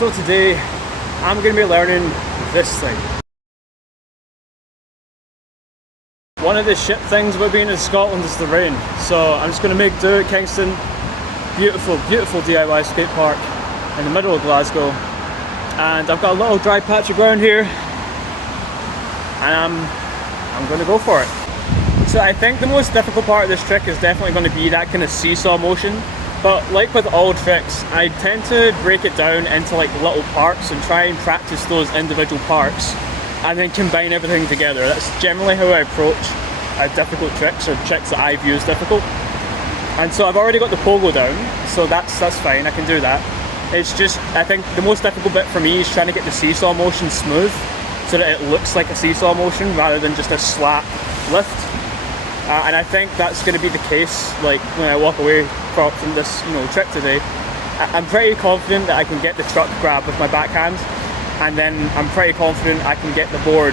So today I'm going to be learning this thing. One of the shit things about being in Scotland is the rain, so I'm just going to make do at Kingston. Beautiful, beautiful DIY skate park in the middle of Glasgow, and I've got a little dry patch of ground here, and I'm going to go for it. So I think the most difficult part of this trick is definitely going to be that kind of seesaw motion. But like with all tricks, I tend to break it down into like little parts and try and practice those individual parts and then combine everything together. That's generally how I approach difficult tricks, or tricks that I view as difficult. And so I've already got the pogo down, so that's fine, I can do that. It's just, I think the most difficult bit for me is trying to get the seesaw motion smooth so that it looks like a seesaw motion rather than just a slap lift. And I think that's going to be the case like when I walk away from this trick today. I'm pretty confident that I can get the truck grab with my backhand, and then I'm pretty confident I can get the board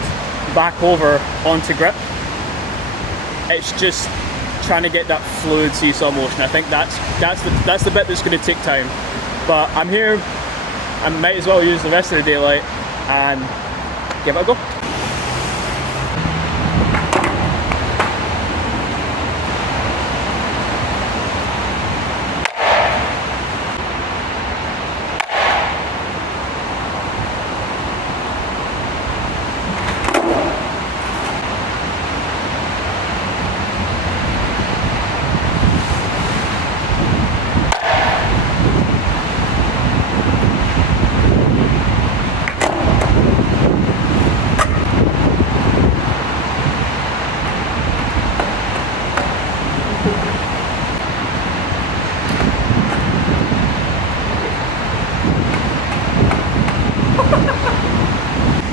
back over onto grip. It's just trying to get that fluid seesaw motion. I think that's the bit that's going to take time. But I'm here, I might as well use the rest of the daylight and give it a go.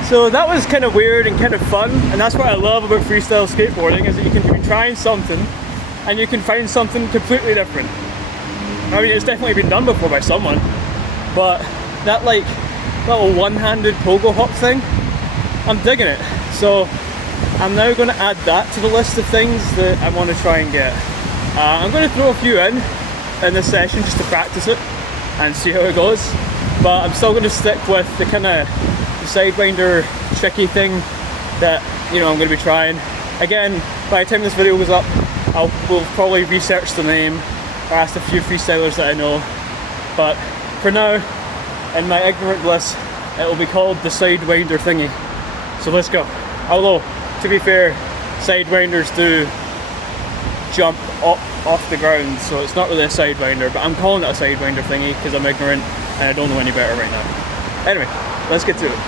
So that was kind of weird and kind of fun, and that's what I love about freestyle skateboarding, is that you can be trying something and you can find something completely different. I mean, it's definitely been done before by someone, but that like little one-handed pogo hop thing, I'm digging it. So I'm now going to add that to the list of things that I want to try and get. I'm going to throw a few in this session just to practice it and see how it goes, but I'm still going to stick with the kind of sidewinder tricky thing that I'm going to be trying. Again, by the time this video goes up, we'll probably research the name or ask a few freestylers that I know, but for now, in my ignorant bliss, it will be called the sidewinder thingy. So let's go. Although, to be fair, sidewinders do jump up off the ground, so it's not really a sidewinder, but I'm calling it a sidewinder thingy because I'm ignorant and I don't know any better right now. Anyway, let's get to it.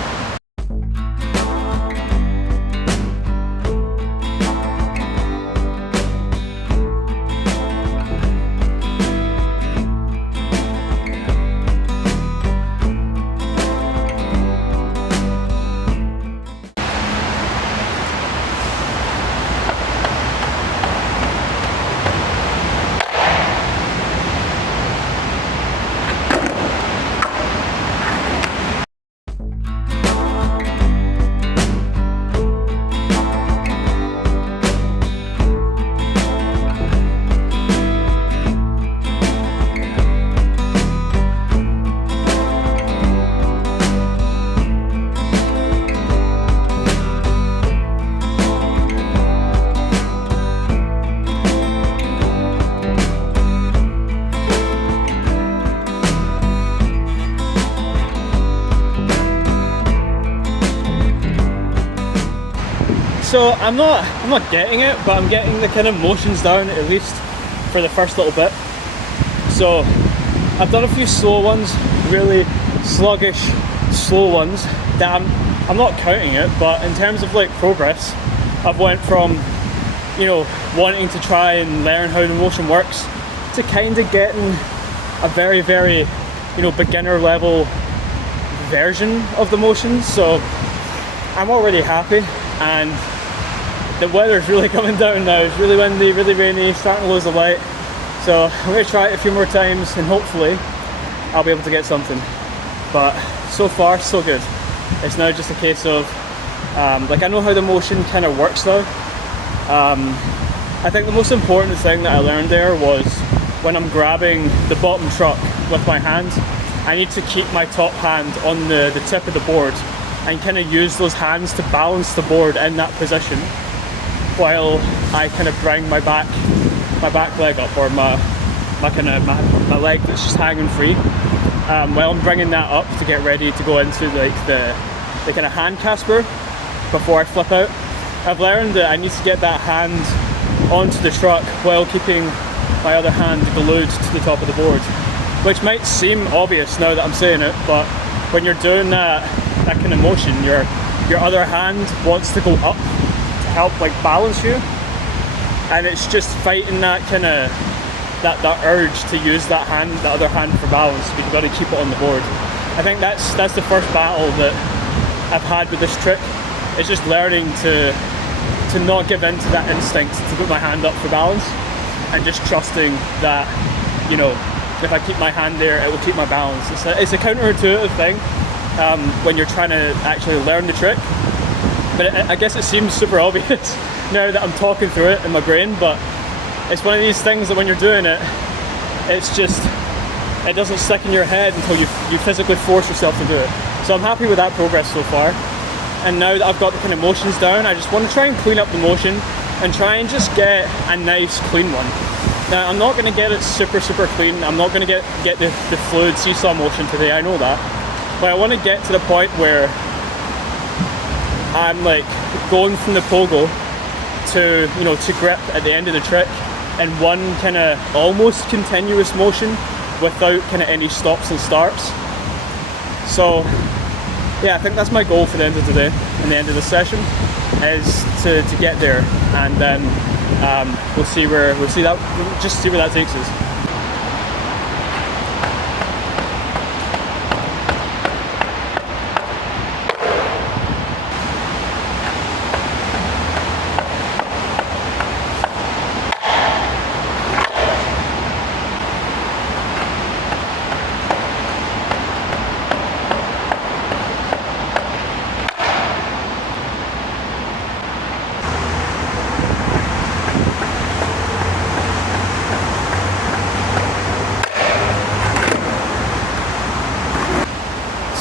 So I'm not getting it, but I'm getting the kind of motions down, at least for the first little bit. So I've done a few slow ones, really sluggish, slow ones that I'm not counting it, but in terms of like progress, I've went from wanting to try and learn how the motion works to kind of getting a very, very beginner level version of the motion. So I'm already happy, and the weather's really coming down now. It's really windy, really rainy, starting to lose the light. So I'm going to try it a few more times and hopefully I'll be able to get something. But so far, so good. It's now just a case of, like, I know how the motion kind of works now. I think the most important thing that I learned there was when I'm grabbing the bottom truck with my hand, I need to keep my top hand on the tip of the board and kind of use those hands to balance the board in that position while I kind of bring my back leg up, or my leg that's just hanging free. While I'm bringing that up to get ready to go into like the kind of hand Casper before I flip out. I've learned that I need to get that hand onto the truck while keeping my other hand glued to the top of the board, which might seem obvious now that I'm saying it, but when you're doing that kind of motion, your other hand wants to go up to help like balance you, and it's just fighting that kind of that urge to use that other hand for balance, but you've got to keep it on the board. I think that's the first battle that I've had with this trick. It's just learning to not give in to that instinct to put my hand up for balance, and just trusting that, you know, if I keep my hand there, it will keep my balance. It's a counterintuitive thing when you're trying to actually learn the trick, but I guess it seems super obvious now that I'm talking through it in my brain, but it's one of these things that when you're doing it, it's just, it doesn't stick in your head until you physically force yourself to do it. So I'm happy with that progress so far. And now that I've got the kind of motions down, I just want to try and clean up the motion and try and just get a nice clean one. Now I'm not going to get it super clean. I'm not going to get the fluid seesaw motion today, I know that. But I want to get to the point where I'm like going from the pogo to, you know, to grip at the end of the trick in one kind of almost continuous motion without kind of any stops and starts. So yeah, I think that's my goal for the end of today and the end of the session, is to get there, and then we'll see where that takes us.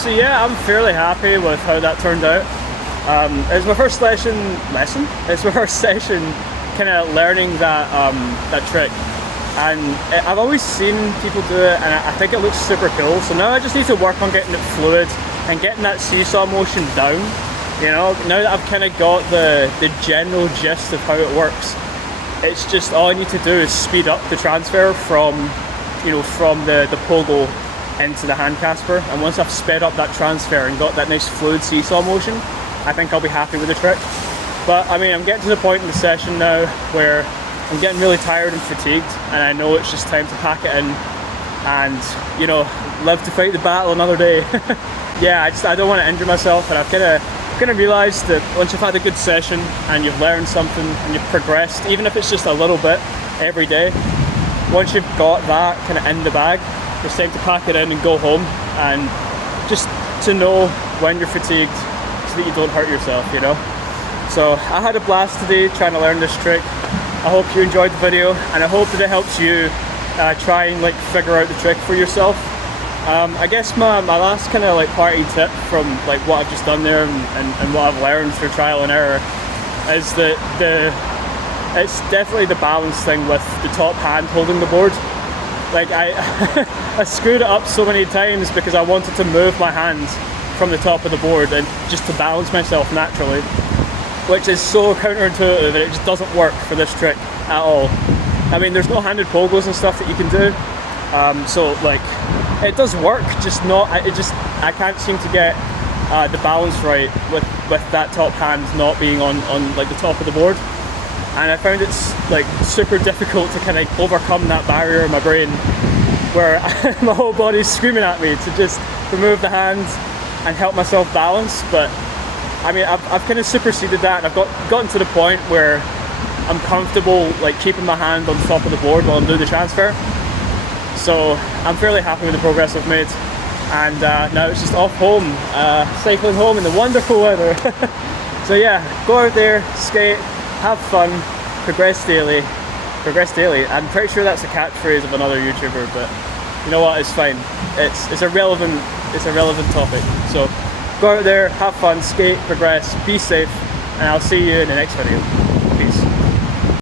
So yeah, I'm fairly happy with how that turned out. It was my first lesson. It's my first session, kind of learning that trick, and I've always seen people do it, and I think it looks super cool. So now I just need to work on getting it fluid and getting that seesaw motion down. You know, now that I've kind of got the general gist of how it works, it's just all I need to do is speed up the transfer from the pogo into the hand Casper, and once I've sped up that transfer and got that nice fluid seesaw motion, I think I'll be happy with the trick. But I mean, I'm getting to the point in the session now where I'm getting really tired and fatigued, and I know it's just time to pack it in and, you know, live to fight the battle another day. Yeah, I don't want to injure myself, and I've kind of realised that once you've had a good session and you've learned something and you've progressed, even if it's just a little bit every day, once you've got that kind of in the bag, it's time to pack it in and go home, and just to know when you're fatigued so that you don't hurt yourself, you know. So I had a blast today trying to learn this trick. I hope you enjoyed the video, and I hope that it helps you try and like figure out the trick for yourself. I guess my last kind of like party tip from like what I've just done there and what I've learned through trial and error is that it's definitely the balance thing with the top hand holding the board. Like I screwed it up so many times because I wanted to move my hands from the top of the board and just to balance myself naturally, which is so counterintuitive, and it just doesn't work for this trick at all. I mean, there's no handed pogos and stuff that you can do, so like it does work, just not. I can't seem to get the balance right with that top hand not being on like the top of the board. And I found it's like super difficult to kind of overcome that barrier in my brain where my whole body's screaming at me to just remove the hands and help myself balance. But I mean, I've kind of superseded that, and I've gotten to the point where I'm comfortable like keeping my hand on top of the board while I'm doing the transfer. So I'm fairly happy with the progress I've made. And now it's just off home, cycling home in the wonderful weather. So yeah, go out there, skate, have fun, progress daily. I'm pretty sure that's a catchphrase of another YouTuber, but you know what, it's fine. It's a relevant topic. So go out there, have fun, skate, progress, be safe, and I'll see you in the next video.